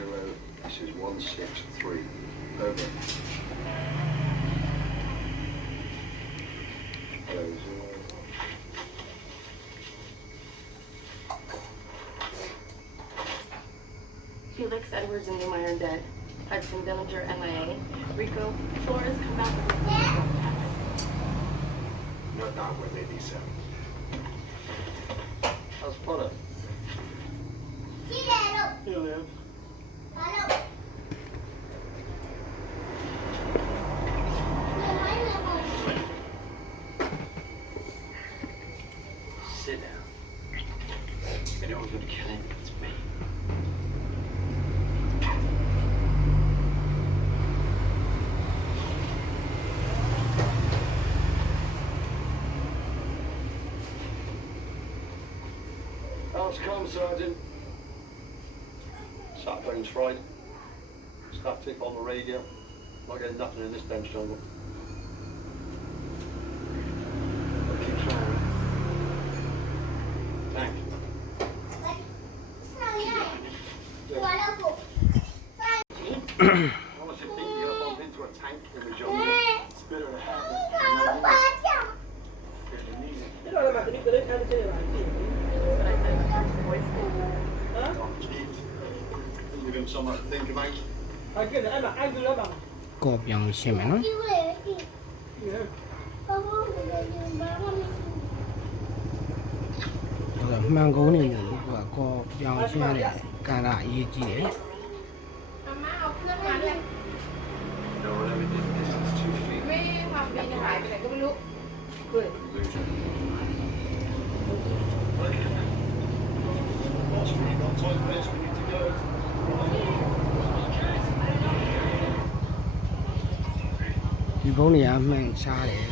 This is 163. Over. Hello, Zero. Felix Edwards and Newmeyer dead. Hudson Dillinger MIA. Rico Flores come back with a No doubt where they be set. How's Potter? He'll live. Sit down. If anyone's gonna kill him, it's me. How's come, Sergeant? Sapbrain's fried. Static on the radio. Not getting nothing in this bench jungle. Keep trying. Thanks. Honestly, think you're gonna bump into a tank in the jungle? Spirit of habit. Really need it. Give him something to think about. ကော့ပြောင်းရှင်းမယ်နော်ဟုတ်ကဲ့မှန်ကုန်းနေလို့သူကကော့ပြောင်းရှင်းရတဲ့ကံကအရေးကြီးတယ် No, everything distance 2 feet. Illusion. Boss, we've got time place, we need to go. ဒီကုန်းတွေကမှန်ချားတယ်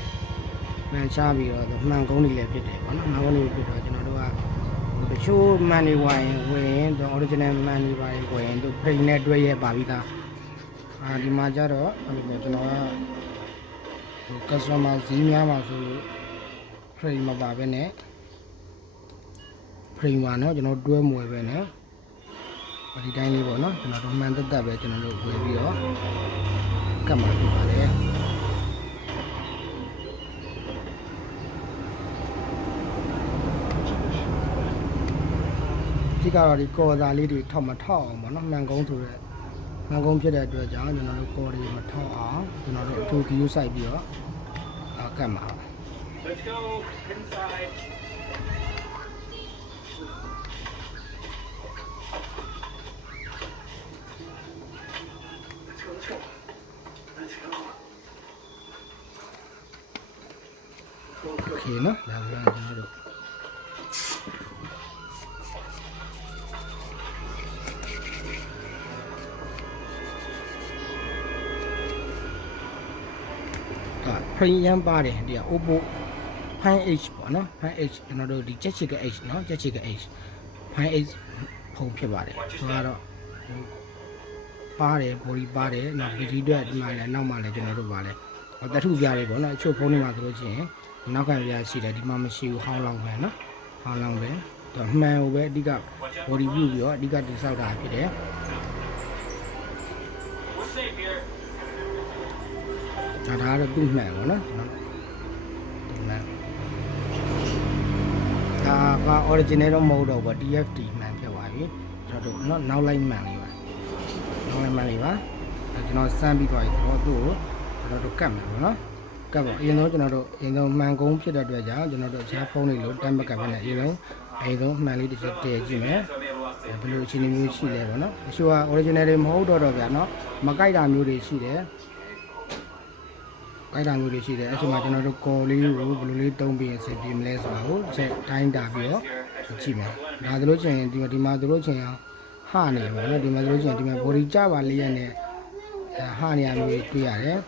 မှန်ချားပြီးတော့မှန်ကုန်းတွေလည်းဖြစ်တယ်ပေါ့နော်မှန်ကုန်းတွေဖြစ်တော့ကျွန်တော်တို့ကတချို့မှန်တွေဝိုင်းဝင်တော့ original မှန်တွေပါဝင်တို့ print နဲ့တွဲရဲပါပြီးသားဒီမှာကျတော့ကျွန်တော်က customer ဈေးများပါဆိုလို့ print မပါဘဲနဲ့ print မှာနော်ကျွန်တော်တွဲမွေပဲနဲ့ဒီတိုင်းလေးပေါ့နော်ကျွန်တော်တို့မှန်တက်တက်ပဲကျွန်တော်တို့ဝယ်ပြီးတော့ကတ်မှာပြပါတယ်ဒီကတော့ဒီကော်သားလေးတွေထောက်မထောက်အောင်ပေါ့နော်မှန်ကုန်းဆိုတဲ့မှန်ကုန်းဖြစ်တဲ့အတွက်ကြောင့်ကျွန်တော်တို့ကော်တွေမထောက်အောင်ကျွန်တော်တို့အထူးဂရုစိုက်ပြီးတော့ကတ်မှာ Let's go inside. Let's go. โอเคเนาะဒါကကျွန်တော်တို့ဖရင်ရမ်းပါတယ်ဒီက Oppo Find H ပေါ့နော် Find H ကျွန်တော်တို့ဒီချက်ချစ်က H เนาะချက်ချစ်က H Find H ဖုန်းဖြစ်ပါတယ်သူကတော့ပါတယ် body ပါတယ်နော် battery အတွက်ဒီမှာလည်းနောက်မှာလည်းကျွန်တော်တို့ပါလဲတထုပြလေးပေါ့နော်အချို့ဖုန်းတွေမှာဆိုလို့ရှိရင်နောက်ခံပြရှိတယ်ဒီမှာမရှိဘူးဟောင်းလောင်းပဲနော်ဟောင်းလောင်းပဲသူမှန်ကိုပဲအဓိက body view ပြီးတော့အဓိကတိဆောက်တာဖြစ်တယ် We're safe here. ဒါကတော့သူ့မှန်ပေါ့နော်ကျွန်တော်သူ့မှန်ဒါက original တော့မဟုတ်တော့ဘူး TFT မှန်ဖြစ်သွားပြီကျွန်တော်တို့နော်နောက်လိုက်မှန်လေးပါနောက်လိုက်မှန်လေးပါကျွန်တော်စမ်းပြီးသွားပြီဆိုတော့သူ့ကိုကျွန်တော်တို့ကတ်မယ်ပေါ့နော်ကတ်ပေါ့အရင်ဆုံးကျွန်တော်တို့အရင်ဆုံးမှန်ကုန်းဖြစ်တဲ့အတွက်ကြောင့်ကျွန်တော်တို့အခြားဖုန်းတွေလို့တမ်းမကတ်ပဲနဲ့အရင်ဆုံးမှန်လေးတစ်ချက်တည်ကြည့်မယ်ဘယ်လိုအခြေအနေမျိုးရှိလဲပေါ့နော်အချို့က original တွေမဟုတ်တော့ဗျာနော်မကိုက်တာမျိုးတွေရှိတယ်ကိုက်တာမျိုးတွေရှိတယ်အဲ့ဒီမှာကျွန်တော်တို့ကော်လေးကိုဘယ်လိုလေးတုံးပြီးအဆင်ပြေမလဲဆိုတာကိုချက်တိုင်းတာပြီးတော့ကြည့်မယ်ဒါဆိုလို့ရှိရင်ဒီမှာဆိုလို့ရှိရင်ဟာနေပါနော်ဒီမှာဆိုလို့ရှိရင်ဒီမှာ body ကြပါလေးရဲ့နဲ့ဟာနေရမျိုးတွေ့ရတယ်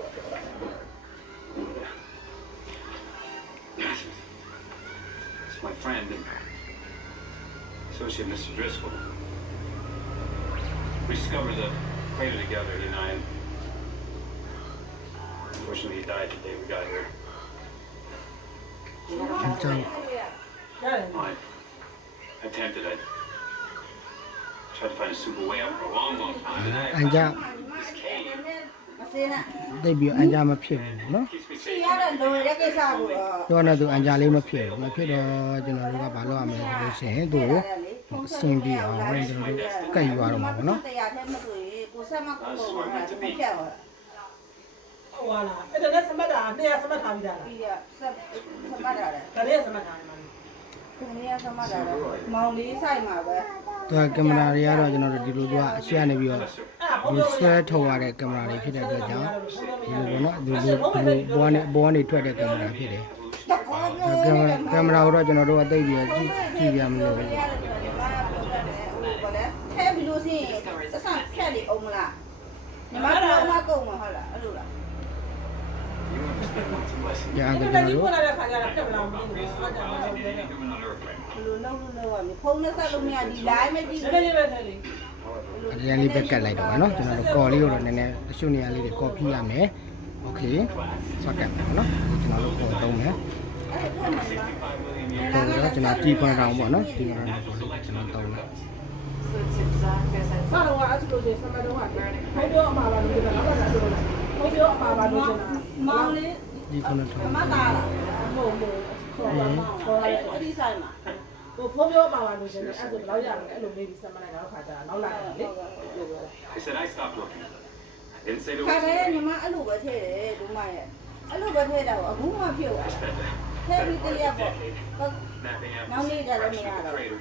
It's my friend and associate Mr. Driscoll. We discovered the crater together, he and I. Unfortunately, he died the day we got here. ကျွန်တော် I attempted it. tried to find a super way out for a long time, and အန်ကြ this cave မစင်းနဲ့ တိတ်ပြီးအန်ကြမဖြစ်ဘူးနော် keeps me ချီ safe. ရတဲ့လိုရတဲ့ကိစ္စကိုတော့ တော့နဲ့သူအန်ကြလေးမဖြစ်ဘူးမဖြစ်တော့ကျွန်တော်တို့ကဘာလုပ်ရမလဲဆိုလို့ရှိရင်သူ့ကိုအဆင်ပြေအောင်ကျွန်တော်တို့ကတ်ယူရတော့မှာပေါ့နော် တရားထဲမဆိုရင်ကိုဆက်မကိုကိုကမပြတ်သွား ဟိုလာအဲ့ဒါနဲ့စမတ်တာ200စမတ်ထားပြီးသားလား ပြီးရဆက်စမတ်တာလေ ဒါလေးစမတ်ထားတယ်မ ခုနကစမတ်တာမောင်လေးဆိုင်မှာပဲ သူကကင်မရာတွေကတော့ကျွန်တော်တို့ဒီလိုသူကအရှိကနေပြီးတော့ အဲ့ ဒီဆွဲထုတ်ရတဲ့ကင်မရာတွေဖြစ်တဲ့အတွက်ကြောင့်ဒီလိုပေါ့နော်ဒီလိုဘောကနေထွက်တဲ့ကင်မရာဖြစ်တယ် တော့ကော ကင်မရာကိုတော့ကျွန်တော်တို့ကတိတ်ပြီးတော့ကြည့်ပြမလို့ ဟိုကလည်းထဲပြီးလို့ရှိရင်စစဖြတ်လေအောင်မလားညီမတို့မကုန်မှာဟုတ်လားအဲ့လိုလား You understand what's a blessing. ကြာ ဒါ တော့ က ကျွန်တော်တို့ဒီပေါ်လာတဲ့ခါကျတော့ပြတ်လာဘူးလေအားကြောင့်လည်း Any human on Earth right now. ဘယ်လိုလုပ်လို့ရမလဲဖုန်းနဲ့ဆက်လို့မရဒီ line မကြည့် နည်းနည်းလေးပဲထဲလေ အရင်လေးပဲကတ်လိုက်တော့ပါနော်ကျွန်တော်တို့ကော်လေးကိုတော့နည်းနည်းတချို့နေရာလေးတွေကော်ဖီရမယ်โอเคဆော့ကတ်မယ်နော်ကျွန်တော်တို့ပေါ်သုံးမယ် အဲ့ဒါမှမလား ပေါ်တော့ကျွန်တော်တီးခွန်တောင်ပေါ့နော်တီးခွန်တောင်ပေါ်လို့ကျွန်တော်သုံးမယ် So it's exact as I ဘာ said. လို့အဲ့လိုလဲစမတ်တော့ဟာဘုံပြောအမှားပါလို့ပြောတာတော့ဆိုလို့ဘုံပြောအမှားပါလို့ဆိုတာ မောင်လေး တီးခွန်တောင် မမသားလား မဟုတ်ဘူးခေါ်ပါမောင်းခေါ်ရတယ် အဲ့ဒီဆိုင်မှာ ဟိုဖုံးပြောအမှားပါလို့ရှင်အဲ့ဆိုဘယ်လောက်ရမလဲအဲ့လိုမေးပြီးစမတ်လိုက်တော့ခါကျတော့နောက်လာတယ်လေ I said I stopped looking. I didn't say there ခါ was တယ်ညီမအဲ့လိုပဲထည့်တယ်ဒုမရဲ့အဲ့လိုပဲထည့်တာအခုမှပြုတ် I တာ spent ထည့်ပြီးတရပေါ့ mapping out Now this need that fraction in of the the crater.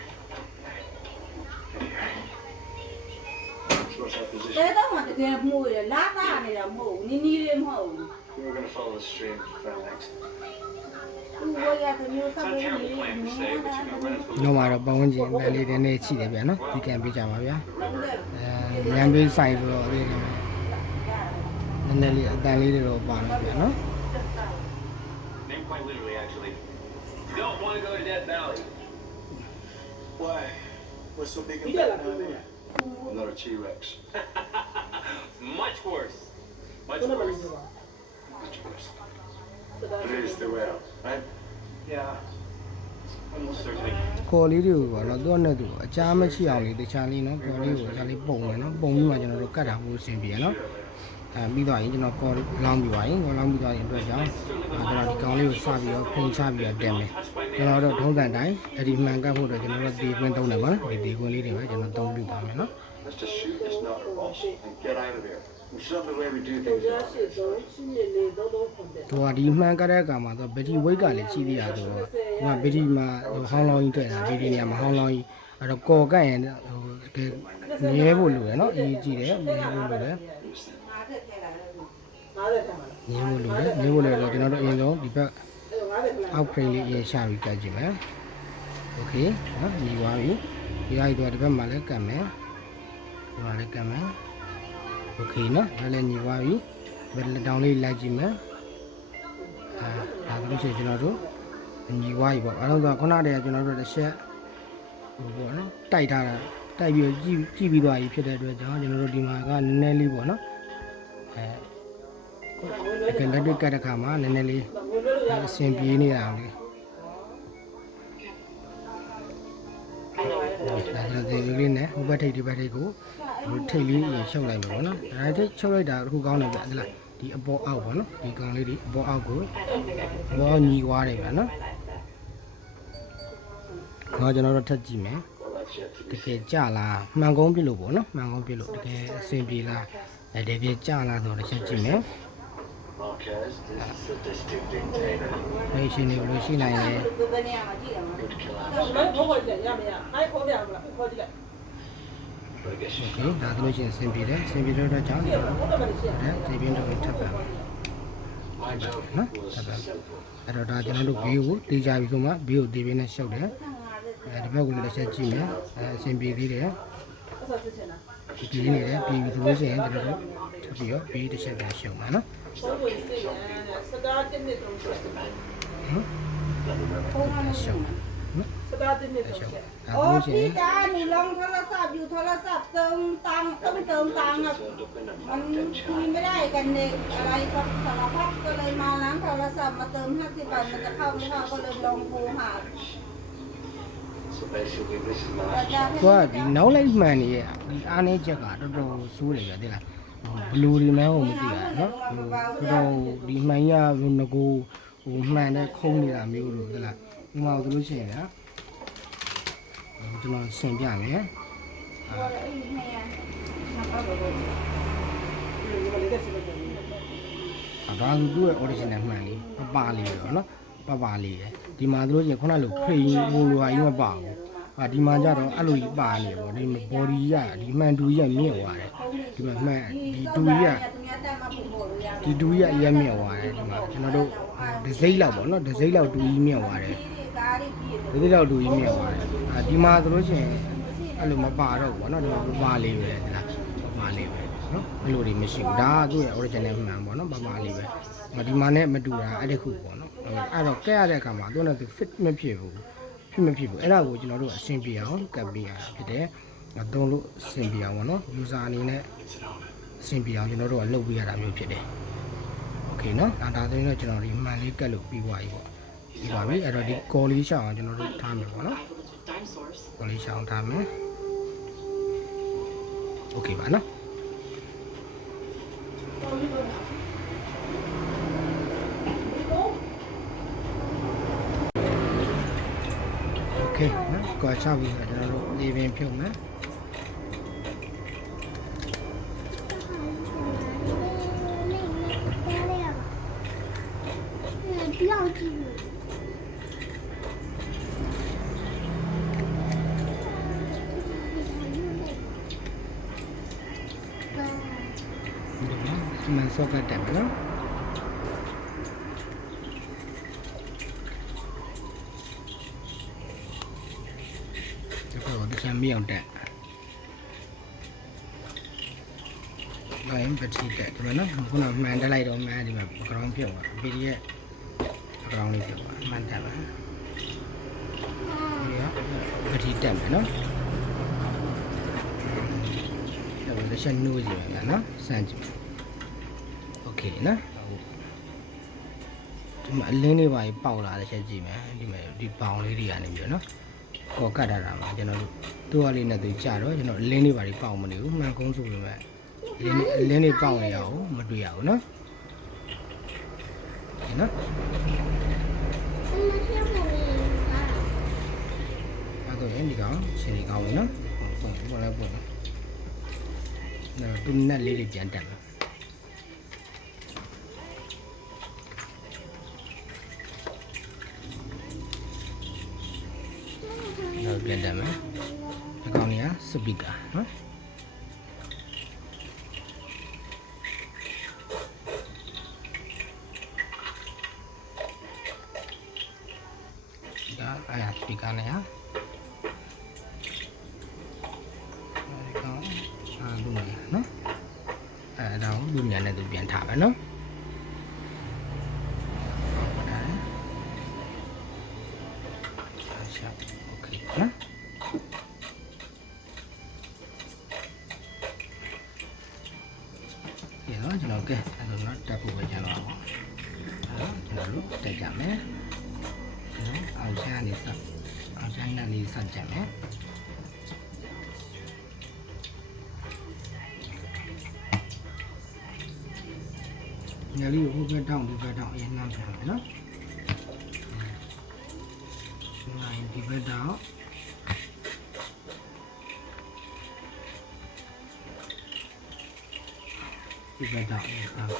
What's our တဲ position? တော့မှတကယ်မှုရလာတာနေတာမဟုတ်ဘူးနီးနီးလေးမဟုတ်ဘူး We were gonna follow the stream to find an exit. သူဝရတဲ့မျိုး It's ဆက် not a ပြီး terrible plan per se, but you're gonna run into a တော့မှာတော့ပတ်ဝန်းကျင်လမ်းလေးတွေနဲ့ချိတယ်ဗျာနော်ဒီကံပေးကြပါဗျာလမ်းဘေးဆိုင်ဆိုတော့အဲ့ဒီနည်းနည်းလေးအတန်လေးတွေတော့ပါမယ်ဗျာနော် name quite literally, actually. You don't want to go to Death Valley. Why? What's so big ဒီတက်လာပြောတယ် Another T-Rex. Much worse. Much ဘယ်လိုလဲ worse. ဆိုတာ Much worse. စတာ But it is the way out, right? Yeah. Almost certainly. ကော်လေးတွေကိုပေါ့နော်သူကနဲ့သူအချားမရှိအောင်လေတခြားလေးနော်ကော်လေးကိုအချားလေးပုံမယ်နော်ပုံပြီးမှကျွန်တော်တို့ကတ်တာဖို့အဆင်ပြေနော်ပြီးတော့ရင်ကျွန်တော်ကော်လောင်းပြီးပါရင်ကော်လောင်းပြီးတော့ရင်အတွက်ကြောင့်ကျွန်တော်ဒီကောင်လေးကိုစပြီးတော့ဖိန်ချပြီးတော့တင်မယ်ကျွန်တော်တို့ထုံးစံတိုင်းအဲ့ဒီမှန်ကတ်ဖို့တော့ကျွန်တော်တို့ဒီကွင်းသုံးတယ်ပေါ့နော်ဒီကွင်းလေးတွေပဲကျွန်တော်သုံးပြပါမယ်နော် Let's just shoot this nut or boss and get out of here. We should have the way we do သူ things. ရရှိတော့ရှင်းနေလေတော့ခွန်တယ် သူကဒီမှန်ကတ်တဲ့အခါမှာသူဘက်ထရီဝိတ်ကလည်းရှိသေးရဆိုတော့သူကဘက်ထရီမှာဟောင်းလောင်းကြီးတွေ့တာဘက်ထရီနေရာမှာဟောင်းလောင်းကြီးအဲ့တော့ကော်ကတ်ရင်ဟိုတကယ်မြဲဖို့လိုတယ်နော်အရေးကြီးတယ်မြဲဖို့လိုတယ် ငါတက်ထဲလာတယ် 90ခါမှာ မြဲဖို့လိုတယ်မြဲဖို့လိုတော့ကျွန်တော်တို့အရင်ဆုံးဒီဘက် အဲ့တော့90ခါ အောက် frame လေးအရင်ရှာပြီးကတ်ကြည့်မယ်โอเคနော်ညီသွားပြီဒီလိုက်တော့ဒီဘက်မှာလည်းကတ်မယ်ဒီမှာလည်းကတ်မယ်โอเคနော်ဒါလည်းညီသွားပြီဒီဘက်လက်တောင်လေးလိုက်ကြည့်မယ်ဒါဆိုလို့ရှိရင်ကျွန်တော်တို့ညီသွားပြီပေါ့အားလုံးကခုနတည်းကကျွန်တော်တို့တစ်ချက်ဟိုပေါ့နော်တိုက်ထားတာတိုက်ပြီးကြည့်ပြီးသွားပြီဖြစ်တဲ့အတွက်ကြောင့်ကျွန်တော်တို့ဒီမှာကနည်းနည်းလေးပေါ့နော်ကလက်တွေ့ကတ်တဲ့ခါမှာနည်းနည်းလေး ဝင်လို့ရ အဆင်ပြေနေတာလေဒါကြောင့်ဒီလိုလေးနဲ့ဟိုဘက်ထိပ်ဒီဘက်ထိပ်ကိုဟိုထိပ်လေးရှုပ်လိုက်မှာပေါ့နော်ဒါထိပ်ချုပ်လိုက်တာအခုကောင်းတယ်ဗျဒီလားဒီအပေါ်အောက်ပေါ့နော်ဒီကောင်လေးဒီအပေါ်အောက်ကိုဘောညီွားတယ်ဗျနော်တော့ကျွန်တော်တို့ထပ်ကြည့်မယ် တကယ်ကြလားမှန်ကုန်းပြလို့ပေါ့နော်မှန်ကုန်းပြလို့တကယ်အဆင်ပြေလားတကယ်ကြလားဆိုတော့တစ်ချက်ကြည့်မယ် Okay, this is a distinct dictator. ဘယ်ရှင်နေလို့ရှိနိုင်လဲ သူဘယ်နေရာမှာကြည့်တယ်မလဲ Good kill out. တော့ဘိုးဘွားကြရမရအဲ့ခေါ်ပြရမလားခေါ်ကြည့်လိုက် But I guess โอเคဒါဆိုလို့ရှိရင်အဆင်ပြေတယ်အဆင်ပြေတဲ့အတွက်ကြောင့် ဘိုးဘွားမရှင်း ဒီပြင်းတော့ထပ်ပါ my job was simple. အဲ့တော့ဒါကျွန်တော်တို့ဘေးကိုတေးကြပြီဆိုမှဘေးကိုတေးပေးနဲ့ရှုပ်တယ်ဒီဘက်ကိုလည်းတစ်ချက်ကြည့်မယ်အဆင်ပြေသေးတယ် အဲ့ဒါစစ်ချင်တာ ပြီးနေတယ်ပြီးပြီဆိုလို့ရှိရင်ကျွန်တော်တို့ထပ်ပြီးတော့ဘေးတစ်ချက်ပြန်ရှုပ်မှာနော် ဘိုးဘွားစစ်ရင်စတားတစ်နှစ်တုန်းက ဖုန်းကမရှုံး စတားတစ်နှစ်တုန်းက ဒါ อ๋อ ဆိုလို့ရှိရ พี่ င် จ๋าหนูลองโทรศัพท์อยู่โทรศัพท์เติมตังค์ต้องเติมตังค์อ่ะ Turned up in a มัน mountain คุย challenge. ไม่ได้กันเด็กอะไรก็สารพัดก็เลยมาล้างโทรศัพท์มาเติม50 บาทมันจะเข้าไม่เข้าก็เลยลองโทรหา So basically, this is my သူကဒီနောက်လိုက်မှန်နေရဲ့ဒီအားနေချက်ကတော်တော်ဆိုးတယ်ပြသိလားဘလူတွေမှန်းကိုမသိရနော်တော်တော်ဒီမှန်ရငကိုဟိုမှန်တဲ့ခုံးနေတာမျိုးလို့သိလားဒီမှာဆိုလို့ရှိရင်ဗျာကျွန်တော်ဆင်ပြမယ် ဒါဆိုသူ့ရဲ့ original မှန်လေးပပလေးရောနော်ပပလေးရယ်ဒီမှာတို့ချင်းခုနလိုဖိဟိုလိုဟာကြီးမပါဘူးဟာဒီမှာကျတော့အဲ့လိုကြီးပါနေပေါ့ဒီ body ကဒီမှန်တူကြီးကမြင့်သွားတယ်ဒီမှာမှန်ဒီတူကြီးကဒီတူကြီးကအရင်မြင့်သွားတယ်ဒီမှာကျွန်တော်တို့ဒီစိမ့်လောက်ပေါ့နော်ဒီစိမ့်လောက်တူကြီးမြင့်သွားတယ်ဒီစိမ့်လောက်တူကြီးမြင့်သွားတယ်ဒီမှာဆိုလို့ရှိရင်အဲ့လိုမပါတော့ဘူးပေါ့နော်ဒီမှာပပလေးပဲဒီလားပပလေးပဲနော်အဲ့လိုတွေမရှိဘူးဒါကသူ့ရဲ့ original မှန်ပေါ့နော်ပပလေးပဲဒီမှာနဲ့မတူတာအဲ့ဒီခုပေါ့နော်အဲ့တော့ကဲရတဲ့အခါမှာသူနဲ့သူ fit မဖြစ်ဘူးဖြစ်မဖြစ်ဘူးအဲ့ဒါကိုကျွန်တော်တို့အဆင်ပြေအောင်ကပ်ပေးရတာဖြစ်တယ်သုံးလို့အဆင်ပြေအောင်ပေါ့နော် user အနေနဲ့အဆင်ပြေအောင်ကျွန်တော်တို့ကလုပ်ပေးရတာမျိုးဖြစ်တယ် okay နော်ဒါဆိုရင်တော့ကျွန်တော်ဒီမှန်လေးကပ်လို့ပြီးသွားပြီပေါ့ပြီးပါပြီအဲ့တော့ဒီ call လေးရှောင်းအောင်ကျွန်တော်တို့ထားမယ်ပေါ့နော် call လေးရှောင်းထားမယ် okay ပါနော်โอเคနော်ကွာချပြီးတော့ကျွန်တော်တို့လေပင်ဖြုတ်မယ်มันဆော့ကတ်တယ်နော်ဒီကမြောင်တက်ဘာရင်ပတိတက်ဒီမှာနော်ခုနမှန်တက်လိုက်တော့မှန်ဒီမှာ ground ပြုတ်သွား PDF ground လေးပြုတ်သွားမှန်တက်ပါဒီကပတိတက်မယ်နော်ဒါပဲဆက်နှိုးကြည့်ပါနော်စမ်းကြည့်โอเคနော်ဒီမှာအလင်းလေးပါပေါက်လာတဲ့ချက်ကြည့်မယ်ဒီမှာဒီပေါင်လေးတွေကနေပြီးတော့နော်ကော်ကတ်တာမှာကျွန်တော်တို့သူ့အလေးနဲ့သူကြတော့ကျွန်တော်အလင်းလေးပါပေါက်မနေဘူးမှန်ကုန်းဆိုပေမဲ့အလင်းလေးပေါက်နေရအောင်မတွေ့ရဘူးနော်ဒီနော်အဲ့တော့ဒီကောင်ရှင်းဒီကောင်နော်ပေါ့လဲပေါ့နော်သူနဲ့လေးတွေပြန်တက်မယ်တော့ပြန်တက်မယ်ဒီကောင်ကြီးကစပီကာနော်ဒါအဲ့ဒါစပီကာနဲ့ဟာဒီကောင်လူနေနော်အဲ့ဒါကိုလူညာနဲ့သူပြန်ထားပါနော်โอเคနော်ဒီတော့ကျွန်တော်ကဲအဲ့လိုနော်တက်ဖို့ပဲကျွန်တော်အောင်ကျွန်တော်တို့တက်ကြမယ်နော်အောင်ချမ်းနေစအောင်ချမ်းနဲ့လေးစကြမယ်ညလေးကိုဟိုဘက်တောင်းဒီဘက်တောင်းအရင်နှမ်းပြန်မယ်နော်နိုင်ဒီဘက်တောင်းဒီဘက်တောင်းဟုတ်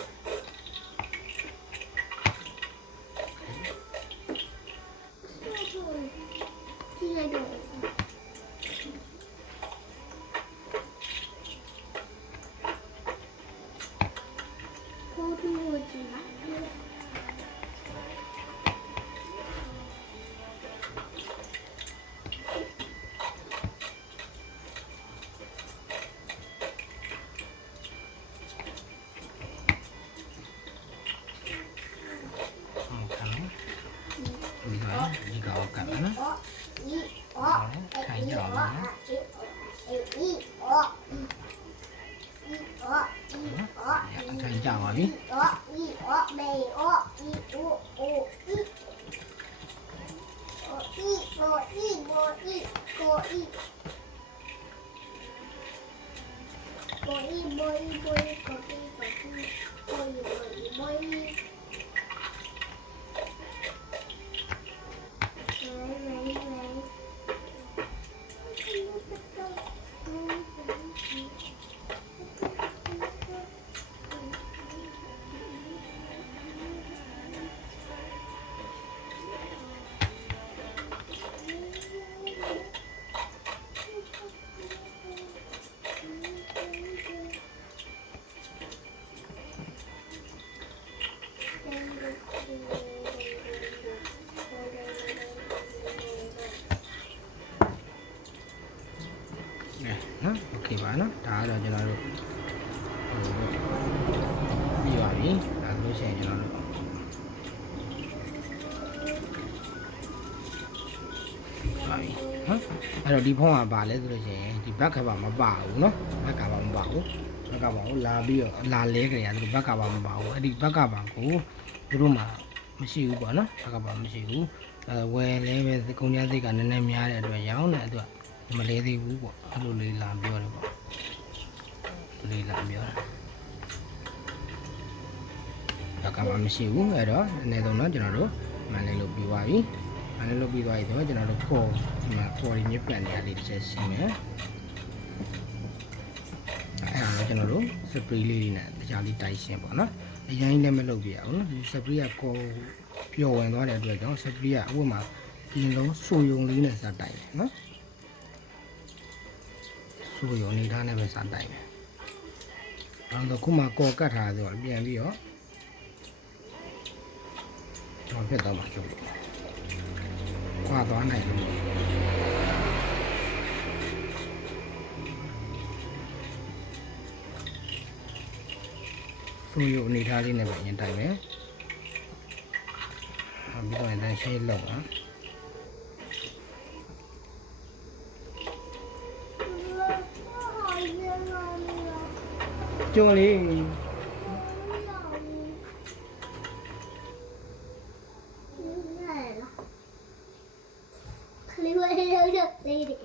ဒီကောင်ကနော်ထိုင်ကြအောင်နော်ထိုင်ကြပါပြီ နော်โอเคပါနော်ဒါကတော့ကျွန်တော်တို့ပြီးပါပြီဒါဆိုလို့ရှိရင်ကျွန်တော်တို့ပါပြီနော်အဲ့တော့ဒီဖုန်းကပါလဲဆိုလို့ရှိရင်ဒီဘက်ကပါမပါဘူးနော်ဘက်ကပါမပါဘူးဘက်ကပါကိုလာပြီးတော့လာလဲကြရတယ်သူဘက်ကပါမပါဘူးအဲ့ဒီဘက်ကပါကိုသူတို့မှမရှိဘူးပေါ့နော်ဘက်ကပါမရှိဘူးဝယ်လဲပဲကုန်ကြစိတ်ကနည်းနည်းများတဲ့အတွက်ရောင်းတဲ့အတွက်မလဲသေးဘူးပေါ့အဲ့လိုလေးလာပြောတယ်ပေါ့လေးလာပြောတာဒါကမှမရှိဘူးအဲ့တော့နည်းနည်းတော့ကျွန်တော်တို့မန်လေးလုပ်ပြီးသွားပြီမန်လေးလုပ်ပြီးသွားပြီဆိုတော့ကျွန်တော်တို့ပေါ်ဒီမှာပေါ်ရင်းမြက်ပြန်နေရလေးတစ်ချက်ရှင်းမယ်အဲ့ဒါတော့ကျွန်တော်တို့စပရေးလေးနဲ့တခြားလေးတိုက်ရှင်းပေါ့နော်အရင်လည်းမလုပ်ပြအောင်နော်ဒီစပရေးကကိုပျော်ဝင်သွားတဲ့အတွက်ကြောင့်စပရေးကအဝတ်မှာအရင်ဆုံးဆူယုံလေးနဲ့စတိုက်တယ်နော်ဆူယုံနေသားနဲ့ပဲစတိုက်တယ်အဲ့တော့ခုမှကော်ကတ်ထားဆိုတော့ပြန်ပြီးတော့တော့ပြတ်တော့မှာကျုပ်ခွာသွားနိုင်လို့ဆူယုံနေသားလေးနဲ့ပဲအရင်တိုက်မယ်ပြီးတော့လည်းရှင်းလောက်ပါကျိုးလေးခလေးဝဲရောက်ရောက်သေးတယ်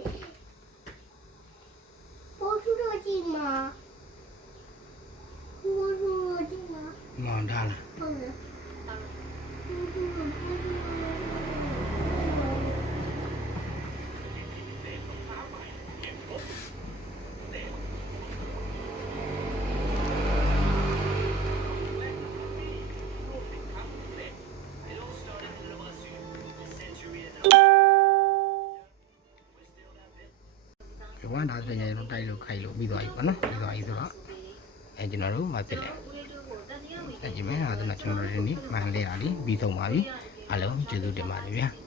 ပို့ထူတော့ကြည့်မှာပို့ထူတော့ကြည့်မှာ မောင်ထားလား ဟုတ်တယ်ဒီကဒါဆိုရင်ကျွန်တော်တိုက်လို့ခိုက်လို့ပြီးသွားပြီပေါ့နော်ပြီးသွားပြီဆိုတော့ကျွန်တော်တို့မဖြစ်လဲအဲ့ဒီမဲ့ဒါဆိုတော့ကျွန်တော်တို့ဒီနေ့မှန်လဲတာလीပြီးဆုံးပါပြီအားလုံးကျေးဇူးတင်ပါတယ်ဗျာ